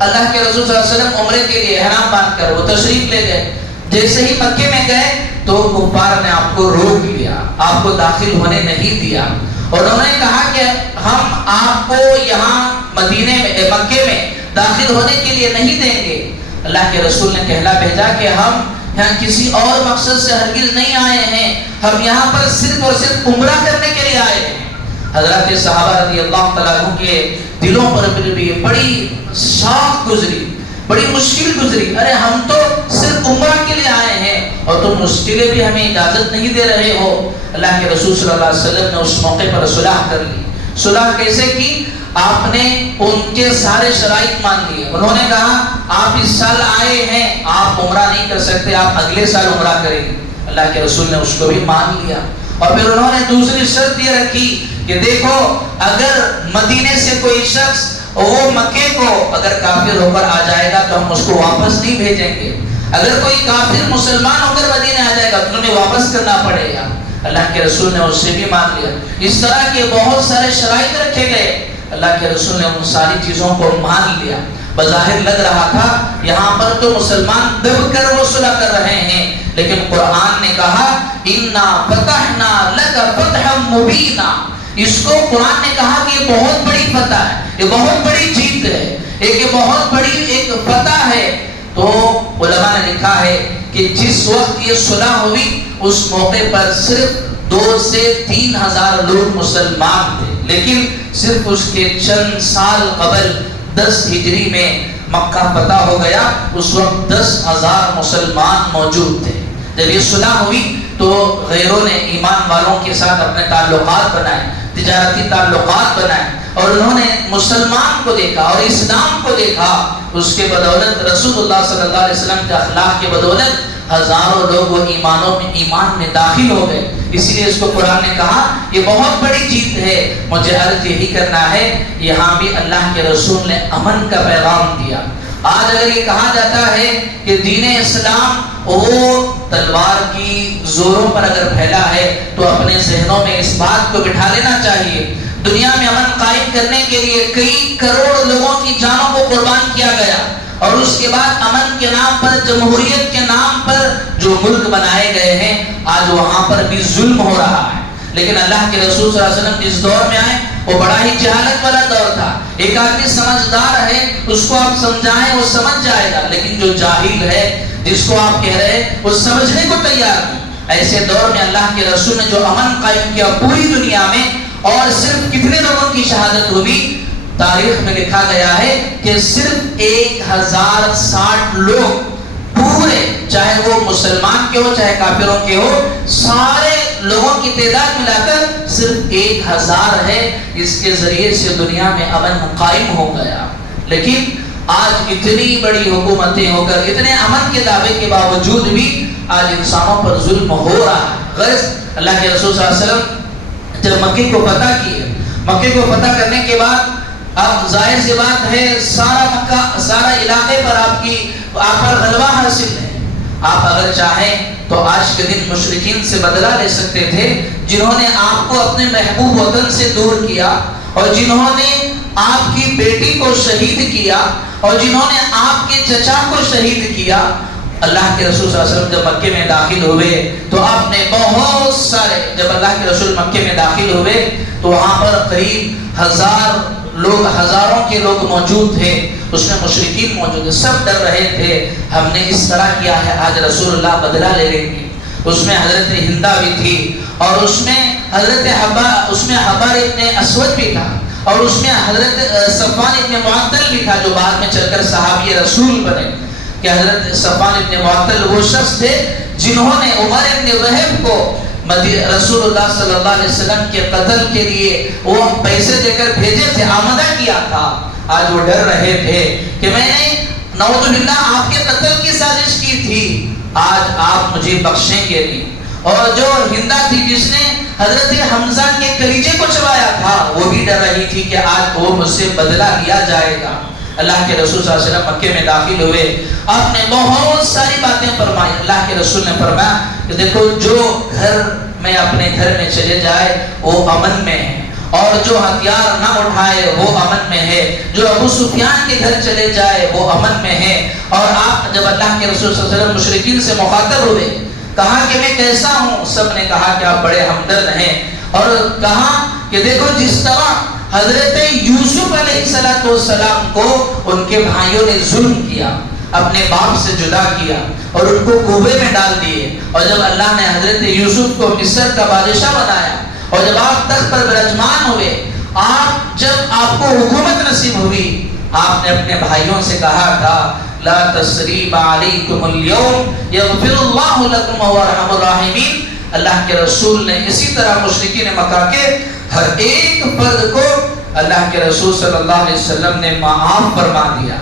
اللہ کے رسول صلی اللہ علیہ وسلم عمرے کے لیے احرام باندھ کر وہ تشریف لے گئے۔ جیسے ہی مکے میں گئے تو کفار نے آپ کو روک لیا، آپ کو داخل ہونے نہیں دیا، اور انہوں نے کہا کہ ہم آپ کو یہاں مدینے میں، مکے میں داخل ہونے کے لیے نہیں دیں گے۔ اللہ کے رسول نے کہلا بھیجا کہ ہم یہاں کسی اور مقصد سے ہرگز نہیں آئے ہیں، ہم یہاں پر صرف اور صرف عمرہ کرنے کے لیے آئے ہیں۔ حضرات صحابہ رضی اللہ تعالیٰ عنہ کے دلوں پر بھی بڑی شاق گزری، بڑی مشکل گزری۔ ارے ہم تو صرف عمرہ کے لیے آئے ہیں اور تم مشکلیں بھی ہمیں اجازت نہیں دے رہے ہو۔ اللہ کے رسول صلی اللہ علیہ وسلم نے اس موقع پر صلح کر لی۔ صلح کیسے کی؟ آپ نے ان کے سارے شرائط مان لیے۔ انہوں نے کہا آپ اس سال آئے ہیں، آپ عمرہ نہیں کر سکتے، آپ اگلے سال عمرہ کریں گے۔ اللہ کے رسول نے اس کو بھی مان لیا، اور پھر انہوں نے دوسری شرط یہ رکھی کہ دیکھو اگر مدینے سے کوئی شخص وہ مکے کو اگر کافر ہو کر آ جائے گا تو ہم اس کو واپس نہیں بھیجیں گے، اگر کوئی کافر مسلمان ہو کر مدینے آ جائے گا تو انہیں واپس کرنا پڑے گا۔ اللہ کے رسول نے اس سے بھی مان لیا۔ اس طرح کے بہت سارے شرائط رکھے گئے، اللہ کے رسول نے ان ساری چیزوں کو مان لیا۔ بظاہر لگ رہا تھا یہاں پر تو مسلمان دب کر وہ صلح کر رہے ہیں، لیکن قرآن نے کہا اِنَّا فَتَحْنَا لَكَ فَتْحًا مُبِينًا۔ اس کو قرآن نے کہا کہ یہ بہت بڑی فتح ہے، یہ بہت بڑی جیت ہے، یہ بہت بڑی ایک فتح ہے۔ تو علماء نے لکھا ہے کہ جس وقت یہ صلح ہوئی اس موقع پر صرف 2 سے 3 ہزار لوگ مسلمان تھے، لیکن صرف اس کے چند سال قبل 10 ہجری میں مکہ فتح ہو گیا. اس وقت 10,000 مسلمان موجود تھے. جب یہ صلح ہوئی تو غیروں نے ایمان والوں کے ساتھ اپنے تعلقات بنائے، تجارتی تعلقات بنائے، اور انہوں نے مسلمان کو دیکھا اور اسلام کو دیکھا. اس کے بدولت رسول اللہ صلی اللہ علیہ وسلم کے اخلاق کے بدولت ہزاروں لوگ وہ ایمان میں داخل ہو گئے. اسی لیے اس کو قرآن نے کہا یہ بہت بڑی جیت ہے. مجھے عرض یہی کرنا ہے، یہاں بھی اللہ کے رسول نے امن کا پیغام دیا. آج اگر یہ کہا جاتا ہے کہ دین اسلام وہ تلوار کی زوروں پر اگر پھیلا ہے تو اپنے ذہنوں میں اس بات کو بٹھا لینا چاہیے. دنیا میں امن قائم کرنے کے لیے کئی کروڑ لوگوں کی جانوں کو قربان کیا گیا، اور اس کے بعد امن کے نام پر، جمہوریت کے نام پر جو ملک بنائے گئے ہیں، آج وہاں پر بھی ظلم ہو رہا ہے. لیکن اللہ کے رسول صلی اللہ علیہ وسلم جس دور میں آئے وہ بڑا ہی جہالت والا دور تھا. ایک آدمی سمجھدار ہے، اس کو آپ سمجھائیں وہ سمجھ جائے گا، لیکن جو جاہل ہے، جس کو آپ کہہ رہے ہیں، وہ سمجھنے کو تیار نہیں. ایسے دور میں اللہ کے رسول نے جو امن قائم کیا پوری دنیا میں، اور صرف کتنے لوگوں کی شہادت ہوئی؟ تاریخ میں لکھا گیا ہے کہ صرف 1060 لوگ پورے، چاہے وہ مسلمان کے ہو چاہے کافروں کے ہو، سارے لوگوں کی تعداد ملا کر صرف 1000 ہے. اس کے ذریعے سے دنیا میں امن قائم ہو گیا. لیکن آج اتنی بڑی حکومتیں ہو کر، اتنے امن کے دعوے کے باوجود بھی آج انسانوں پر ظلم ہو رہا ہے. غرض اللہ کے رسول صلی اللہ علیہ وسلم جب مکے کو فتح کیے، مکے کو فتح کرنے کے بعد اب ظاہر سی بات ہے سارا مکہ، سارا علاقے پر آپ پر غلبہ حاصل ہے. آپ اگر چاہیں تو آج کے دن مشرکین سے بدلہ لے سکتے تھے، جنہوں نے آپ کو اپنے محبوب وطن سے دور کیا، اور جنہوں نے آپ کی بیٹی کو شہید کیا، اور جنہوں نے آپ کے چچا کو شہید کیا. اللہ کے رسول صلی اللہ علیہ وسلم جب مکے میں داخل ہوئے تو آپ نے بہت سارے، جب اللہ کے رسول مکے میں داخل ہوئے تو وہاں پر قریب 1000 لوگ، ہزاروں کے لوگ موجود تھے. اس میں مشرکین موجود تھے، سب ڈر رہے تھے ہم نے اس طرح کیا ہے، آج رسول اللہ بدلہ لے لیں گے. اس میں حضرت ہندہ بھی تھی، اور اس میں حضرت حبار ابن اسود بھی تھا، اور اس میں حضرت صفوان ابن معطل بھی تھا، جو بعد میں چل کر صحابی رسول بنے. کہ حضرت صفوان ابن معطل وہ شخص تھے جنہوں نے عمر ابن وہب کو رسول اللہ صلی اللہ علیہ وسلم کے قتل کے لیے وہ پیسے دے کر بھیجے تھے، آمدہ کیا تھا. آج وہ ڈر رہے تھے کہ میں نے نعوذ باللہ آپ کے قتل کی سازش کی تھی، آج آپ مجھے بخشیں گے نہیں. اور جو ہندہ تھی جس نے حضرت حمزہ کے کلیجے کو چبایا تھا، وہ بھی ڈر رہی تھی کہ آج وہ مجھ سے بدلہ لیا جائے گا. اللہ کے رسول صلی اللہ علیہ وسلم مکے میں داخل ہوئے، آپ نے بہت ساری باتیں فرمائی. اللہ کے رسول نے فرمایا کہ دیکھو جو گھر میں اپنے گھر میں چلے جائے وہ امن میں ہے، اور جو ہتھیار نہ اٹھائے وہ امن میں ہے. جو ابو سفیان کے گھر چلے جائے وہ امن میں ہے. اور آپ جب اللہ کے رسول صلی اللہ علیہ وسلم مشرکین سے مخاطب ہوئے، کہا کہ میں کیسا ہوں؟ سب نے کہا کہ آپ بڑے ہمدرد ہیں، اور کہا کہ دیکھو جس طرح حضرت یوسف علیہ السلام کو ان کے بھائیوں نے ظلم کیا، اپنے باپ سے جدا کیا اور ان کو کوبے میں ڈال دیے، اور جب اللہ نے حضرت یوسف کو مصر کا بادشاہ بنایا، اور جب آپ تخت پر برجمان ہوئے، جب آپ کو حکومت نصیب ہوئی، آپ نے اپنے بھائیوں سے کہا تھا لا تثریب علیکم اليوم یغفر اللہ لکم وهو ارحم الراحمین. اللہ کے رسول نے اسی طرح مشرکین مکہ کے ہر ایک فرد کو اللہ کے رسول صلی اللہ علیہ وسلم نے معاف فرما دیا.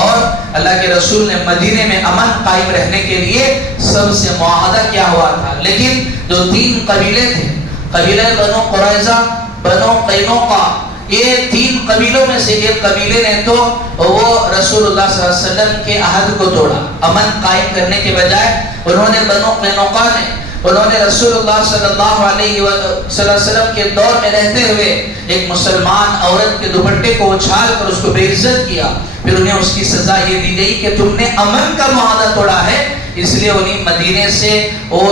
اور اللہ کے رسول نے مدینے میں امن قائم رہنے کے لیے سب سے معاہدہ کیا ہوا تھا. لیکن جو 3 قبیلے تھے، قبیلہ بنو قریظہ، بنو قینوقا، یہ 3 قبیلوں میں سے ایک قبیلے نے تو وہ رسول اللہ صلی اللہ علیہ وسلم کے عہد کو توڑا. امن قائم کرنے کے بجائے انہوں نے بنو قینوقا نے، انہوں نے رسول اللہ صلی اللہ علیہ وسلم کے دور میں رہتے ہوئے ایک مسلمان عورت کے دوپٹے کو اچھال کر اس کو بے عزت کیا. پھر انہیں اس کی سزا یہ دی گئی کہ تم نے امن کا معاہدہ توڑا ہے، اس لیے انہیں مدینے سے وہ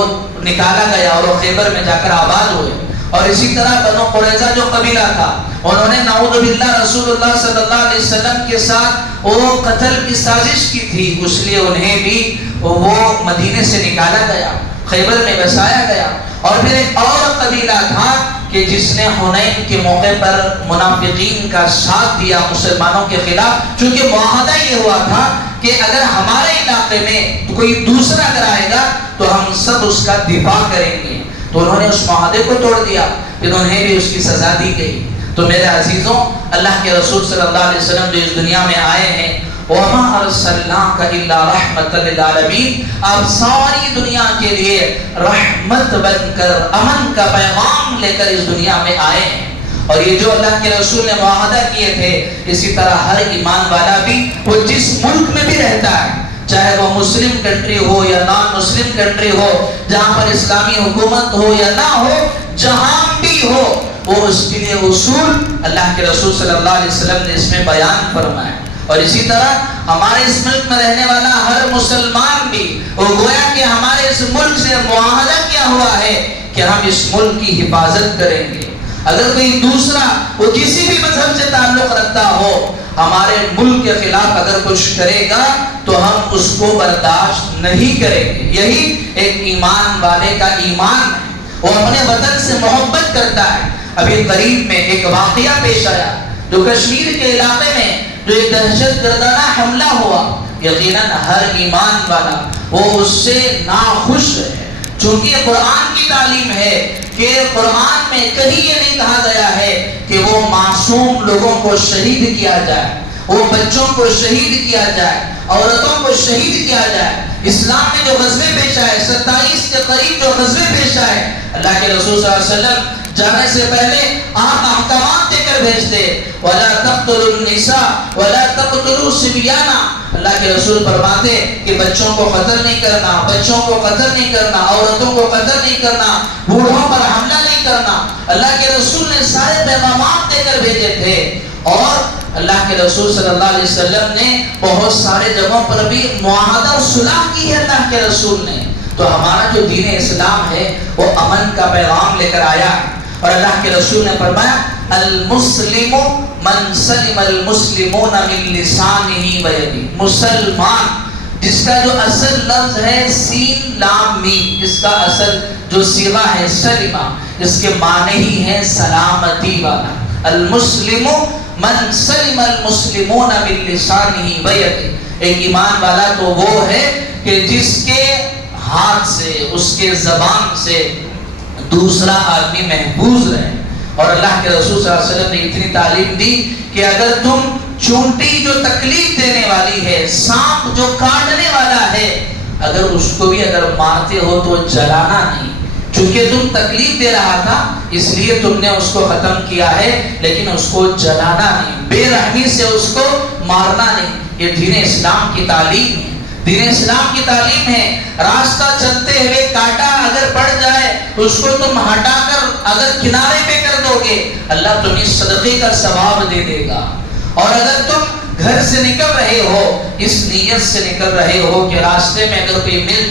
نکالا گیا اور وہ خیبر میں جا کر آباد ہوئے. اور اسی طرح بنو قریظہ جو قبیلہ تھا، انہوں نے نعوذ باللہ رسول اللہ صلی اللہ علیہ وسلم کے ساتھ وہ قتل کی سازش کی تھی، اس لیے انہیں بھی وہ مدینے سے نکالا گیا، خیبر میں بسایا گیا. اور پھر ایک اور قبیلہ تھا کہ جس نے حنین کے موقع پر منافقین کا ساتھ دیا مسلمانوں کے خلاف، چونکہ معاہدہ یہ ہوا تھا کہ اگر ہمارے علاقے میں کوئی دوسرا اگر آئے گا تو ہم سب اس کا دفاع کریں گے، تو انہوں نے اس معاہدے کو توڑ دیا، پھر انہیں بھی اس کی سزا دی گئی۔ تو میرے عزیزوں، اللہ کے رسول صلی اللہ علیہ وسلم جو اس دنیا میں آئے ہیں، وَمَا أَرْسَلْنَاكَ إِلَّا رَحْمَةً لِلْعَالَمِينَ، آپ ساری دنیا کے لیے رحمت بن کر، امن کا پیغام لے کر اس دنیا میں آئے ہیں۔ اور یہ جو اللہ کے رسول نے معاہدہ کیے تھے، اسی طرح ہر ایمان والا بھی وہ جس ملک میں بھی رہتا ہے، چاہے وہ مسلم کنٹری ہو یا نان مسلم کنٹری ہو، جہاں پر اسلامی حکومت ہو یا نہ ہو، جہاں بھی ہو، وہ اس کے لیے اصول اللہ کے رسول صلی اللہ علیہ وسلم نے اس میں بیان فرمایا۔ اور اسی طرح ہمارے اس ملک میں رہنے والا ہر مسلمان بھی، وہ گویا کہ ہمارے اس ملک سے معاہدہ کیا ہوا ہے کہ ہم اس ملک کی حفاظت کریں گے۔ اگر کوئی دوسرا وہ کسی بھی مذہب سے تعلق رکھتا ہو، ہمارے ملک کے خلاف اگر کچھ کرے گا تو ہم اس کو برداشت نہیں کریں گے۔ یہی ایک ایمان والے کا ایمان ہے، وہ اپنے وطن سے محبت کرتا ہے۔ ابھی قریب میں ایک واقعہ پیش آیا جو کشمیر کے علاقے میں جو ایک دہشت گردانہ حملہ ہوا، یقیناً ہر ایمان والا وہ اس سے ناخوش ہے، چونکہ قرآن کی تعلیم ہے کہ قرآن میں کہیں یہ نہیں کہا گیا ہے کہ وہ معصوم لوگوں کو شہید کیا جائے، وہ بچوں کو شہید کیا جائے، عورتوں کو شہید کیا جائے۔ اسلام میں جو غزوے پیش آئے، 27 کے قریب جو غزوے پیش آئے، اللہ کے رسول صلی اللہ علیہ وسلم جانے سے پہلے آپ احکامات دے کر بھیجتے، وَلَا تَقْتُلُوا النِّسَاءَ وَلَا تَقْتُلُوا الصِّبْيَانَ، اللہ کے رسول فرماتے کہ بچوں کو قتل نہیں کرنا، بچوں کو قتل نہیں کرنا، عورتوں کو قتل نہیں کرنا، بوڑھوں پر حملہ نہیں کرنا۔ اللہ کے رسول نے سارے پیغامات دے کر بھیجے تھے، اور اللہ کے رسول صلی اللہ علیہ وسلم نے بہت سارے جگہوں پر بھی معاہدہ و صلح کی ہے اللہ کے رسول نے۔ تو ہمارا جو دین اسلام ہے وہ امن کا پیغام لے کر آیا ہے، اور اللہ کے رسول نے فرمایا المسلم من سلم المسلمون من لسانه ويده، مسلمان جس کا جو اصل لفظ ہے سین لام میم، اس کا اصل جو صیغہ ہے سلمہ، اس کے معنی ہی ہے سلامتی والا۔ المسلم من سلم المسلمون من لسانه ويده، ایک ایمان والا تو وہ ہے کہ جس کے ہاتھ سے، اس کے زبان سے دوسرا آدمی محفوظ رہے۔ اور اللہ کے رسول صلی اللہ علیہ وسلم نے اتنی تعلیم دی کہ اگر تم چونٹی جو تکلیف دینے والی ہے، سانپ جو کاٹنے والا ہے، اگر اس کو بھی اگر مارتے ہو تو جلانا نہیں، چونکہ تم تکلیف دے رہا تھا اس لیے تم نے اس کو ختم کیا ہے، لیکن اس کو جلانا نہیں، بے رحمی سے اس کو مارنا نہیں۔ یہ دین اسلام کی تعلیم ہے، دین اسلام کی تعلیم ہے۔ راستہ چلتے ہوئے کانٹا اگر پڑ جائے اس کو تم ہٹا کر اگر کنارے پہ کر دو گے، اللہ تمہیں صدقے کا ثواب دے دے گا۔ اور اگر تم گھر سے نکل رہے ہو اس نیت سے نکل رہے ہو کہ راستے میں اگر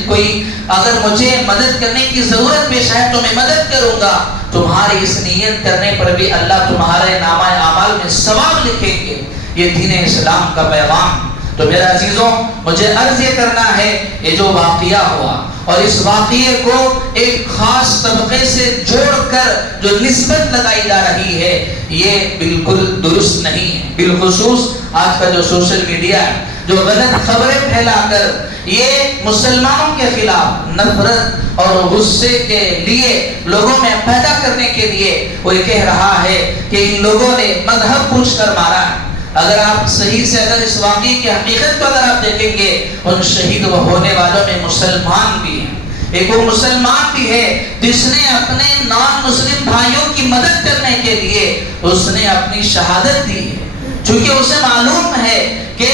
کوئی اگر مجھے مدد کرنے کی ضرورت پیش آئے تو میں مدد کروں گا، تمہاری اس نیت کرنے پر بھی اللہ تمہارے نامہ اعمال میں ثواب لکھیں گے۔ یہ دین اسلام کا پیغام۔ تو میرے عزیزوں، مجھے عرض یہ کرنا ہے، یہ جو واقعہ ہوا اور اس واقعے کو ایک خاص طبقے سے جوڑ کر جو نسبت لگائی جا رہی ہے، یہ بالکل درست نہیں ہے۔ بالخصوص آج کا جو سوشل میڈیا ہے، جو غلط خبریں پھیلا کر یہ مسلمانوں کے خلاف نفرت اور غصے کے لیے لوگوں میں پیدا کرنے کے لیے وہ یہ کہہ رہا ہے کہ ان لوگوں نے مذہب پوچھ کر مارا ہے۔ اگر آپ صحیح سے اگر اس واقعے کی حقیقت کو اگر آپ دیکھیں گے، ان شہید ہونے والوں میں مسلمان بھی ہیں۔ ایک وہ مسلمان بھی ہے جس نے اپنے نان مسلم بھائیوں کی مدد کرنے کے لیے اس نے اپنی شہادت دی ہے، چونکہ اسے معلوم ہے کہ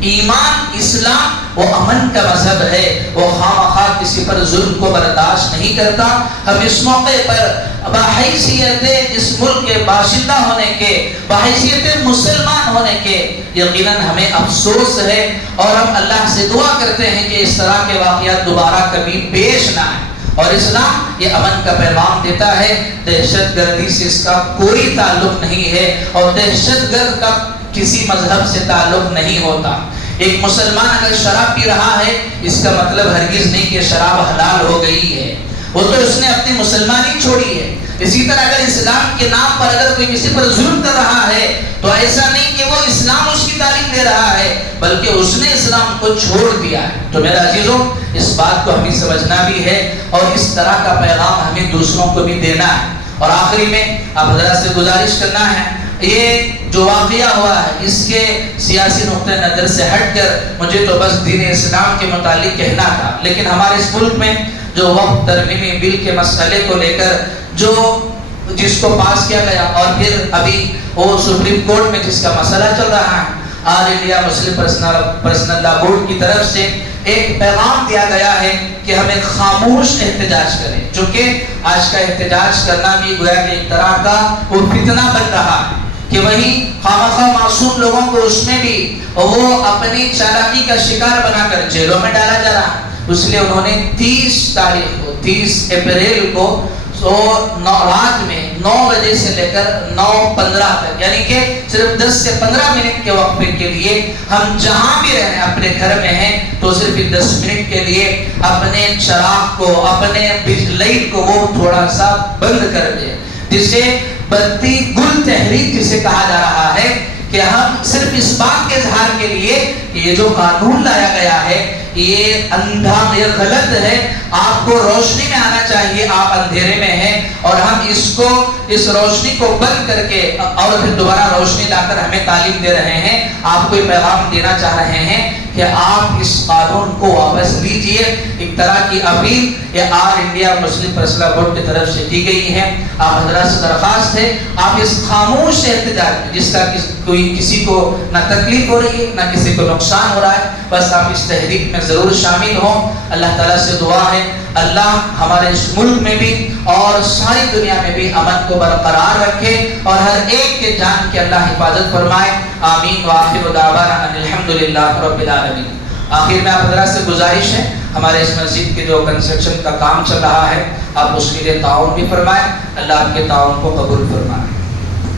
ایمان اسلام وہ امن کا مذہب ہے، وہ خواہ کسی پر ظلم کو برداشت نہیں کرتا۔ ہم اس موقع پر بحیثیت اس ملک کے باشندہ ہونے کے، بحیثیت مسلمان ہونے کے، یقیناً ہمیں افسوس ہے، اور ہم اللہ سے دعا کرتے ہیں کہ اس طرح کے واقعات دوبارہ کبھی پیش نہ آئیں۔ اور اسلام یہ امن کا پیغام دیتا ہے، دہشت گردی سے اس کا کوئی تعلق نہیں ہے، اور دہشت گرد کا کسی مذہب سے تعلق نہیں ہوتا۔ ایک مسلمان اگر شراب پی رہا ہے اس کا مطلب ہرگز نہیں کہ شراب حلال ہو گئی ہے۔ وہ تو اس نے اپنی مسلمانی چھوڑی ہے۔ اسی طرح اگر اسلام کے نام پر اگر کوئی کسی پر ظلم کر رہا ہے تو ایسا نہیں کہ وہ اسلام اس کی تعلیم دے رہا ہے، بلکہ اس نے اسلام کو چھوڑ دیا ہے۔ تو میرے عزیزوں، اس بات کو ہمیں سمجھنا بھی ہے اور اس طرح کا پیغام ہمیں دوسروں کو بھی دینا ہے۔ اور آخری میں آپ حضرات سے گزارش کرنا ہے، یہ جو واقعہ ہوا ہے اس کے سیاسی نقطہ نظر سے ہٹ کر مجھے تو بس دین اسلام کے متعلق کہنا تھا، لیکن ہمارے اس ملک میں جو وقت ترمیمی بل کے مسئلے کو لے کر جس کو پاس کیا گیا، اور پھر ابھی وہ سپریم کورٹ میں جس کا مسئلہ چل رہا ہے، آل انڈیا مسلم پرسنل لا بورڈ کی طرف سے ایک پیغام دیا گیا ہے کہ ہمیں خاموش احتجاج کریں، چونکہ آج کا احتجاج کرنا بھی گویا کہ ایک طرح کا وہ فتنہ بن رہا ہے کہ وہیں خامخواہ معصوم لوگوں کو اس میں بھی وہ اپنی چالاکی کا شکار بنا کر جیلوں میں ڈالا جا رہا ہے۔ اس لیے انہوں نے 30 اپریل کو رات میں 9 بجے سے لے کر 9:15 تک، یعنی کہ صرف 10 سے 15 منٹ کے وقفے کے لیے ہم جہاں بھی رہیں، اپنے گھر میں ہیں تو صرف 10 منٹ کے لیے اپنے چراغ کو، اپنے لائٹ کو وہ تھوڑا سا بند کر دیں، جسے بتی گل تحریک جسے کہا جا رہا ہے، کہ ہم صرف اس بات کے اظہار کے لیے کہ یہ جو قانون لایا گیا ہے یہ اندھا، یہ غلط ہے، آپ کو روشنی میں آنا چاہیے، آپ اندھیرے میں ہیں، اور ہم اس روشنی کو بند کر کے اور پھر دوبارہ روشنی لا کر ہمیں تعلیم دے رہے ہیں، آپ کو یہ پیغام دینا چاہ رہے ہیں کہ آپ اس قانون کو واپس لیجئے۔ ایک طرح کی اپیل یہ آل انڈیا مسلم پرسنل بورڈ کی طرف سے کی گئی ہے۔ آپ حضرات سے درخواست ہے، آپ اس خاموش احتجاج میں جس کا کوئی کسی کو نہ تکلیف ہو رہی ہے نہ کسی کو نقصان ہو رہا ہے، بس آپ اس تحریک میں ضرور شامل ہوں۔ اللہ تعالیٰ سے دعا ہے اللہ ہمارے اس ملک میں بھی اور ساری دنیا میں بھی امن کو برقرار رکھے اور ہر ایک کے جان کی اللہ حفاظت فرمائے۔ آمین وآخر دعوانا ان الحمدللہ رب العالمین۔ آخر میں آپ حضرات سے گزارش ہے، ہمارے اس مسجد کے جو کنسٹرکشن کا کام چل رہا ہے آپ اس کے لیے تعاون بھی فرمائیں، اللہ آپ کے تعاون کو قبول فرمائے۔